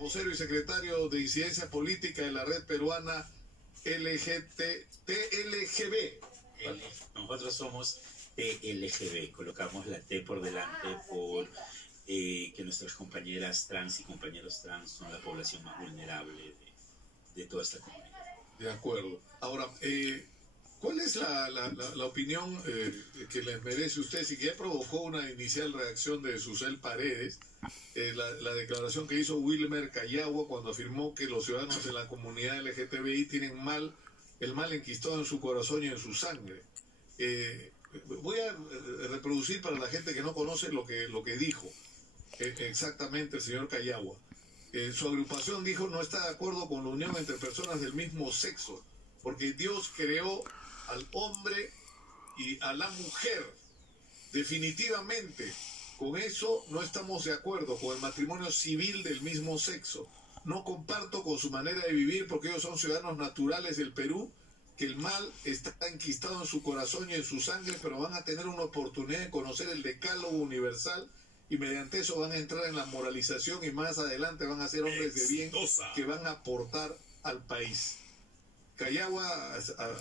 vocero y secretario de Incidencia Política de la red peruana TLGB. Nosotros somos TLGB, colocamos la T por delante por que nuestras compañeras trans y compañeros trans son la población más vulnerable de toda esta comunidad. De acuerdo. Ahora, ¿cuál es la opinión que les merece ustedes y que ya provocó una inicial reacción de Susel Paredes, la declaración que hizo Wilmer Cayagua cuando afirmó que los ciudadanos de la comunidad LGTBI tienen el mal enquistado en su corazón y en su sangre? Voy a reproducir para la gente que no conoce lo que dijo exactamente el señor Cayagua. Su agrupación dijo no está de acuerdo con la unión entre personas del mismo sexo, porque Dios creó al hombre y a la mujer. Definitivamente, con eso no estamos de acuerdo, con el matrimonio civil del mismo sexo. No comparto con su manera de vivir porque ellos son ciudadanos naturales del Perú, que el mal está enquistado en su corazón y en su sangre, pero van a tener una oportunidad de conocer el decálogo universal y mediante eso van a entrar en la moralización y más adelante van a ser hombres de bien que van a aportar al país. Cayagua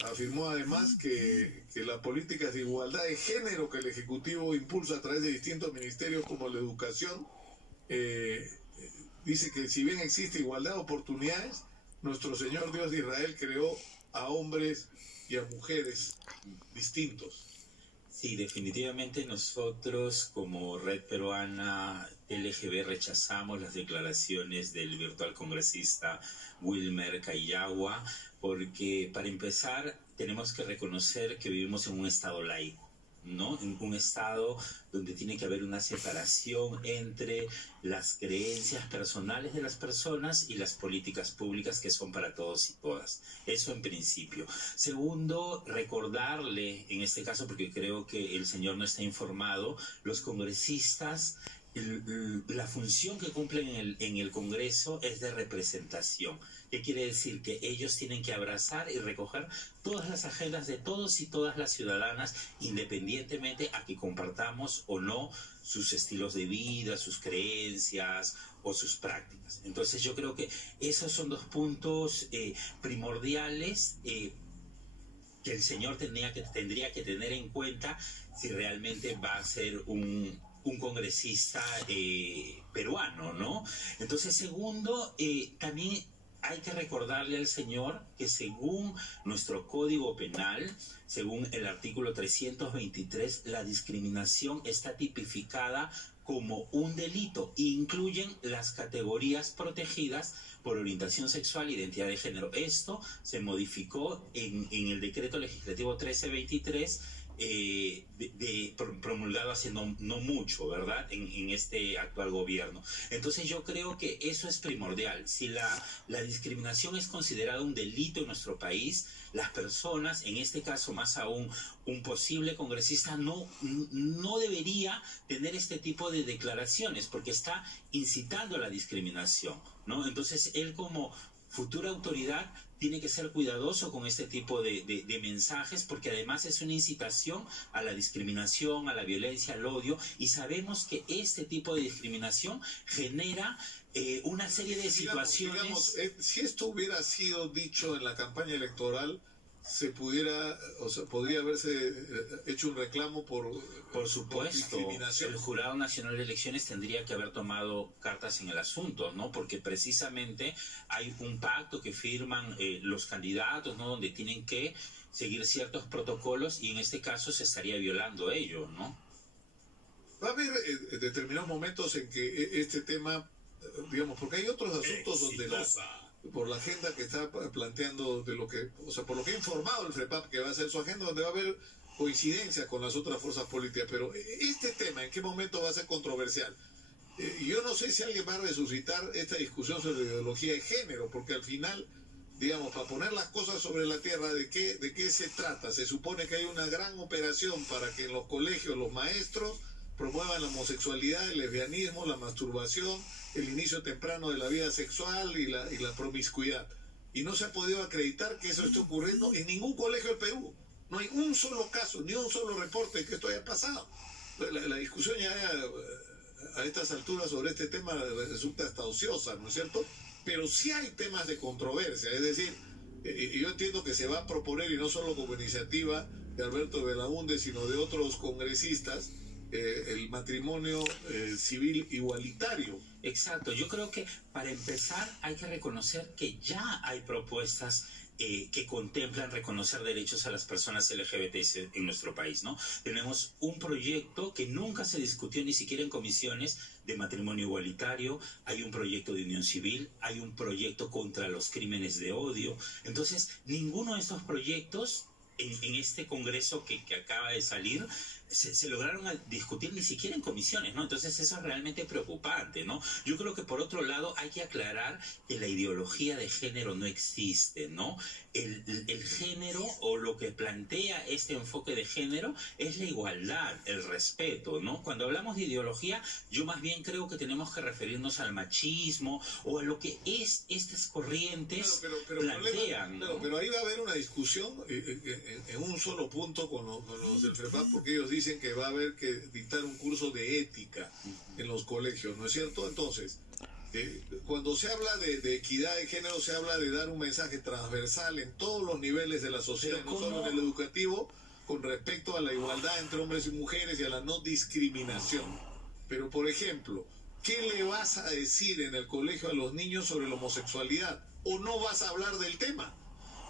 afirmó además que las políticas de igualdad de género que el Ejecutivo impulsa a través de distintos ministerios como la educación, dice que si bien existe igualdad de oportunidades, nuestro Señor Dios de Israel creó a hombres y a mujeres distintos. Sí, definitivamente nosotros como Red Peruana LGB rechazamos las declaraciones del virtual congresista Wilmer Cayagua, porque para empezar tenemos que reconocer que vivimos en un estado laico, ¿no? En un estado donde tiene que haber una separación entre las creencias personales de las personas y las políticas públicas que son para todos y todas. Eso en principio. Segundo, recordarle, en este caso, porque creo que el señor no está informado, los congresistas, la función que cumplen en el Congreso es de representación. ¿Qué quiere decir? Que ellos tienen que abrazar y recoger todas las agendas de todos y todas las ciudadanas, independientemente a que compartamos o no sus estilos de vida, sus creencias o sus prácticas. Entonces yo creo que esos son dos puntos primordiales que el señor tendría que tener en cuenta si realmente va a ser un congresista peruano, ¿no? Entonces, segundo, también hay que recordarle al señor que según nuestro Código Penal, según el artículo 323, la discriminación está tipificada como un delito e incluyen las categorías protegidas por orientación sexual e identidad de género. Esto se modificó en el decreto legislativo 1323 promulgado hace no mucho, ¿verdad? En este actual gobierno. Entonces yo creo que eso es primordial. Si la discriminación es considerada un delito en nuestro país, las personas, en este caso más aún un posible congresista, no debería tener este tipo de declaraciones porque está incitando a la discriminación, ¿no? Entonces él como futura autoridad tiene que ser cuidadoso con este tipo de mensajes porque además es una incitación a la discriminación, a la violencia, al odio, y sabemos que este tipo de discriminación genera una serie de situaciones. Digamos, si esto hubiera sido dicho en la campaña electoral, podría haberse hecho un reclamo por supuesto, por discriminación. El Jurado Nacional de Elecciones tendría que haber tomado cartas en el asunto, ¿no? Porque precisamente hay un pacto que firman los candidatos, ¿no? Donde tienen que seguir ciertos protocolos y en este caso se estaría violando ello, ¿no? Va a haber determinados momentos en que este tema, digamos, porque hay otros asuntos donde por la agenda que está planteando de lo que, o sea, por lo que ha informado el FREPAP que va a ser su agenda, donde va a haber coincidencia con las otras fuerzas políticas, pero este tema, ¿en qué momento va a ser controversial? Yo no sé si alguien va a resucitar esta discusión sobre ideología de género, porque al final, digamos, para poner las cosas sobre la tierra, ¿de qué se trata? Se supone que hay una gran operación para que en los colegios los maestros promuevan la homosexualidad, el lesbianismo, la masturbación, el inicio temprano de la vida sexual y la promiscuidad. Y no se ha podido acreditar que eso esté ocurriendo en ningún colegio del Perú. No hay un solo caso, ni un solo reporte que esto haya pasado. La discusión ya a estas alturas sobre este tema resulta hasta ociosa, ¿no es cierto? Pero sí hay temas de controversia, es decir, yo entiendo que se va a proponer, y no solo como iniciativa de Alberto Belaúnde, sino de otros congresistas, el matrimonio civil igualitario. Exacto, yo creo que para empezar hay que reconocer que ya hay propuestas que contemplan reconocer derechos a las personas LGBT en nuestro país, ¿no? Tenemos un proyecto que nunca se discutió ni siquiera en comisiones de matrimonio igualitario, hay un proyecto de unión civil, hay un proyecto contra los crímenes de odio. Entonces, ninguno de estos proyectos en este congreso que acaba de salir se lograron discutir ni siquiera en comisiones, ¿no? Entonces eso es realmente preocupante, ¿no? Yo creo que por otro lado hay que aclarar que la ideología de género no existe, ¿no? El género, o lo que plantea este enfoque de género, es la igualdad, el respeto, ¿no? Cuando hablamos de ideología, yo más bien creo que tenemos que referirnos al machismo o a lo que estas corrientes plantean, ¿no? Pero ahí va a haber una discusión en un solo punto con los del FREPAP, porque ellos dicen que va a haber que dictar un curso de ética en los colegios, ¿no es cierto? Entonces, cuando se habla de equidad de género, se habla de dar un mensaje transversal en todos los niveles de la sociedad, no solo en el educativo, con respecto a la igualdad entre hombres y mujeres y a la no discriminación. Pero, por ejemplo, ¿qué le vas a decir en el colegio a los niños sobre la homosexualidad? ¿O no vas a hablar del tema?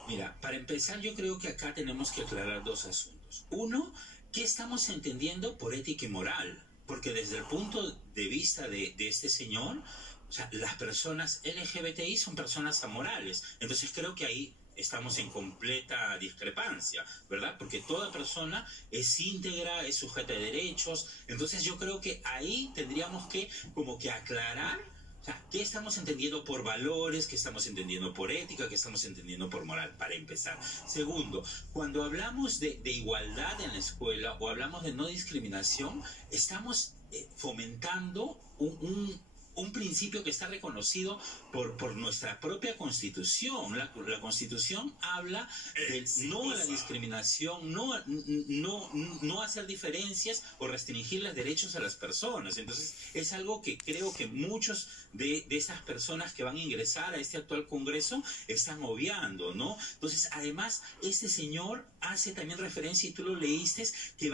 Mira, para empezar, yo creo que acá tenemos que aclarar dos asuntos. Uno, ¿qué estamos entendiendo por ética y moral? Porque desde el punto de vista de este señor, o sea, las personas LGBTI son personas amorales. Entonces creo que ahí estamos en completa discrepancia, ¿verdad? Porque toda persona es íntegra, es sujeta de derechos. Entonces yo creo que ahí tendríamos que como que aclarar, o sea, ¿qué estamos entendiendo por valores? ¿Qué estamos entendiendo por ética? ¿Qué estamos entendiendo por moral? Para empezar. Segundo, cuando hablamos de igualdad en la escuela o hablamos de no discriminación, estamos fomentando un principio que está reconocido por nuestra propia Constitución. La Constitución habla de no a la discriminación, no hacer diferencias o restringir los derechos a las personas. Entonces, es algo que creo que muchos de esas personas que van a ingresar a este actual Congreso están obviando, ¿no? Entonces, además, este señor hace también referencia, y tú lo leíste, que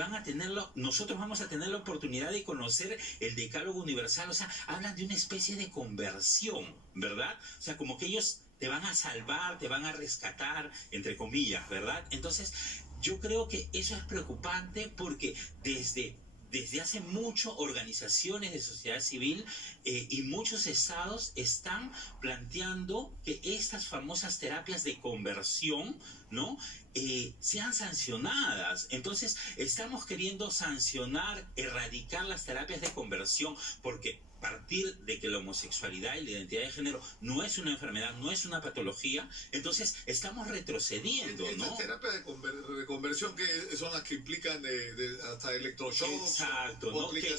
nosotros vamos a tener la oportunidad de conocer el Decálogo Universal. O sea, hablan de una especie de conversión, ¿verdad? O sea, como que ellos te van a salvar, te van a rescatar, entre comillas, ¿verdad? Entonces, yo creo que eso es preocupante porque desde hace mucho organizaciones de sociedad civil y muchos estados están planteando que estas famosas terapias de conversión, ¿no? Sean sancionadas. Entonces, estamos queriendo sancionar, erradicar las terapias de conversión, porque partir de que la homosexualidad y la identidad de género no es una enfermedad, no es una patología, entonces estamos retrocediendo, ¿no? Estas terapias de conversión que son las que implican hasta electroshocks. Exacto, ¿no? Que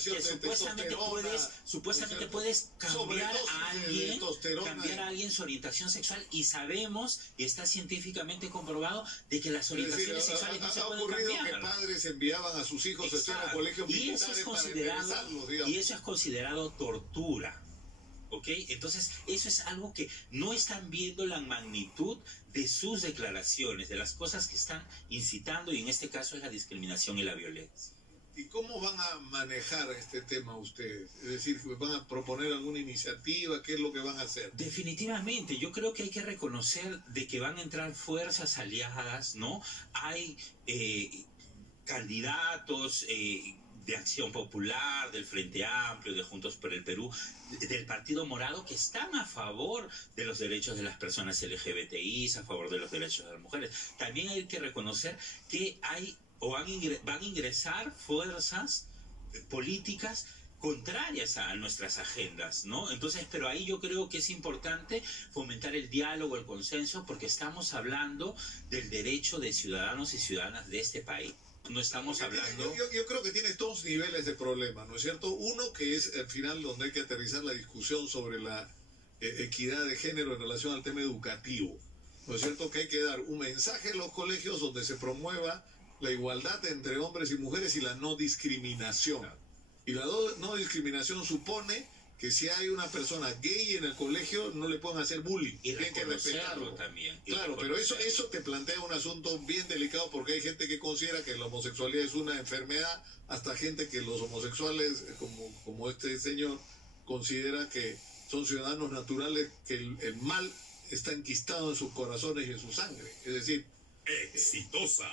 supuestamente puedes cambiar a alguien su orientación sexual, y sabemos, y está científicamente comprobado, de que las orientaciones sexuales no se pueden cambiar. Ha ocurrido que padres enviaban a sus hijos a estudiar a colegios militares para enderezarlos, digamos. Y eso es considerado tortura, ¿ok? Entonces, eso es algo que no están viendo la magnitud de sus declaraciones, de las cosas que están incitando, y en este caso es la discriminación y la violencia. ¿Y cómo van a manejar este tema ustedes? Es decir, ¿van a proponer alguna iniciativa? ¿Qué es lo que van a hacer? Definitivamente, yo creo que hay que reconocer de que van a entrar fuerzas aliadas, ¿no? Hay candidatos de Acción Popular, del Frente Amplio, de Juntos por el Perú, del Partido Morado, que están a favor de los derechos de las personas LGBTI, a favor de los derechos de las mujeres. También hay que reconocer que van a ingresar fuerzas políticas contrarias a nuestras agendas, ¿no? Entonces, pero ahí yo creo que es importante fomentar el diálogo, el consenso, porque estamos hablando del derecho de ciudadanos y ciudadanas de este país. No estamos hablando... Yo creo que tiene dos niveles de problema, ¿no es cierto? Uno, que es al final donde hay que aterrizar la discusión sobre la equidad de género en relación al tema educativo, ¿no es cierto? Que hay que dar un mensaje en los colegios donde se promueva la igualdad entre hombres y mujeres y la no discriminación. Y la no discriminación supone que si hay una persona gay en el colegio no le pueden hacer bullying. Y tienen que respetarlo también. Claro, pero eso te plantea un asunto bien delicado, porque hay gente que considera que la homosexualidad es una enfermedad, hasta gente que los homosexuales, como este señor, considera que son ciudadanos naturales, que el mal está enquistado en sus corazones y en su sangre. Es decir, exitosa.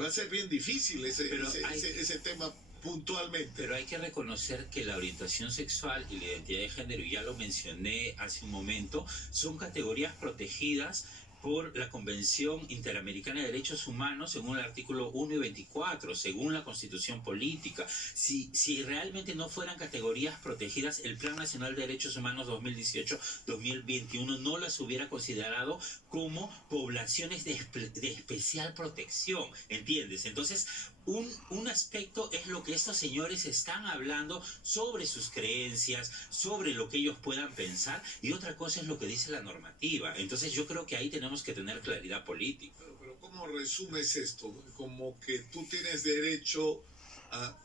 Va a ser bien difícil ese tema puntualmente. Pero hay que reconocer que la orientación sexual y la identidad de género, ya lo mencioné hace un momento, son categorías protegidas por la Convención Interamericana de Derechos Humanos según el artículo 1 y 24, según la Constitución Política. Si realmente no fueran categorías protegidas, el Plan Nacional de Derechos Humanos 2018-2021 no las hubiera considerado como poblaciones de especial protección, ¿entiendes? Entonces, un aspecto es lo que estos señores están hablando sobre sus creencias, sobre lo que ellos puedan pensar, y otra cosa es lo que dice la normativa. Entonces yo creo que ahí tenemos que tener claridad política. Pero ¿cómo resumes esto? Como que tú tienes derecho a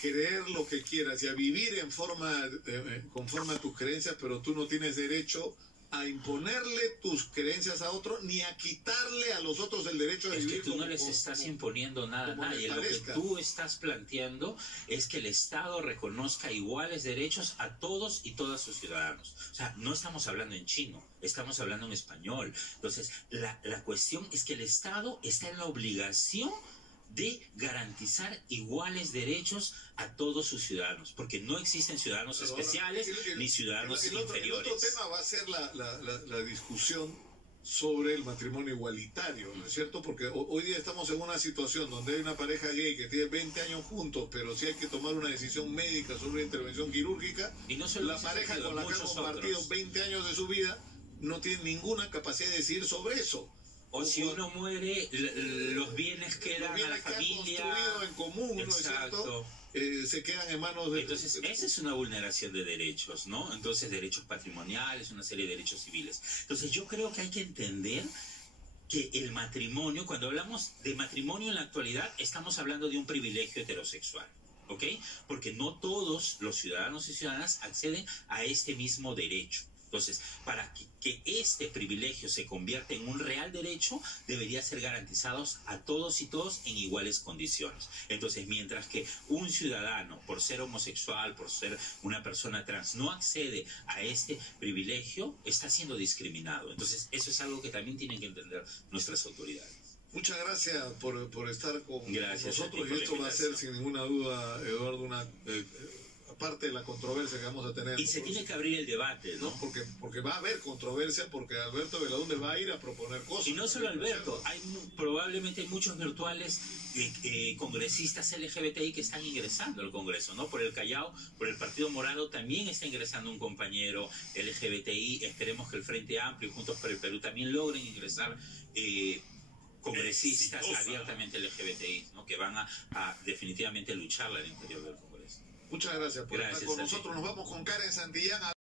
creer lo que quieras y a vivir conforme a tus creencias, pero tú no tienes derecho a imponerle tus creencias a otros, ni a quitarle a los otros el derecho de vivir. Es que tú no les estás imponiendo nada a nadie. Lo que tú estás planteando es que el Estado reconozca iguales derechos a todos y todas sus ciudadanos. O sea, no estamos hablando en chino, estamos hablando en español. Entonces, la cuestión es que el Estado está en la obligación de garantizar iguales derechos a todos sus ciudadanos, porque no existen ciudadanos especiales ni ciudadanos inferiores. El otro tema va a ser la discusión sobre el matrimonio igualitario, ¿no es cierto? Porque hoy día estamos en una situación donde hay una pareja gay que tiene 20 años juntos, pero si hay que tomar una decisión médica sobre una intervención quirúrgica, y no solo la pareja con la que han compartido 20 años de su vida no tiene ninguna capacidad de decidir sobre eso. O si uno muere, los bienes quedan a la familia. Construido en común, exacto. ¿no es cierto? Se quedan en manos de... Entonces, esa es una vulneración de derechos, ¿no? Entonces, derechos patrimoniales, una serie de derechos civiles. Entonces, yo creo que hay que entender que el matrimonio, cuando hablamos de matrimonio en la actualidad, estamos hablando de un privilegio heterosexual, ¿ok? Porque no todos los ciudadanos y ciudadanas acceden a este mismo derecho. Entonces, para que este privilegio se convierta en un real derecho, debería ser garantizados a todos y todos en iguales condiciones. Entonces, mientras que un ciudadano, por ser homosexual, por ser una persona trans, no accede a este privilegio, está siendo discriminado. Entonces, eso es algo que también tienen que entender nuestras autoridades. Muchas gracias por estar con nosotros, y esto va a ser sin ninguna duda, Eduardo, una... parte de la controversia que vamos a tener. Y se tiene que abrir el debate, ¿no? Porque va a haber controversia, porque Alberto Belaúnde va a ir a proponer cosas. Y no solo Alberto, probablemente hay muchos virtuales congresistas LGBTI que están ingresando al Congreso, ¿no? Por el Callao, por el Partido Morado también está ingresando un compañero LGBTI. Esperemos que el Frente Amplio y Juntos por el Perú también logren ingresar congresistas abiertamente LGBTI, ¿no? Que van a definitivamente lucharla al interior del Congreso. Muchas gracias por estar con nosotros. Nos vamos con Karen Santillán.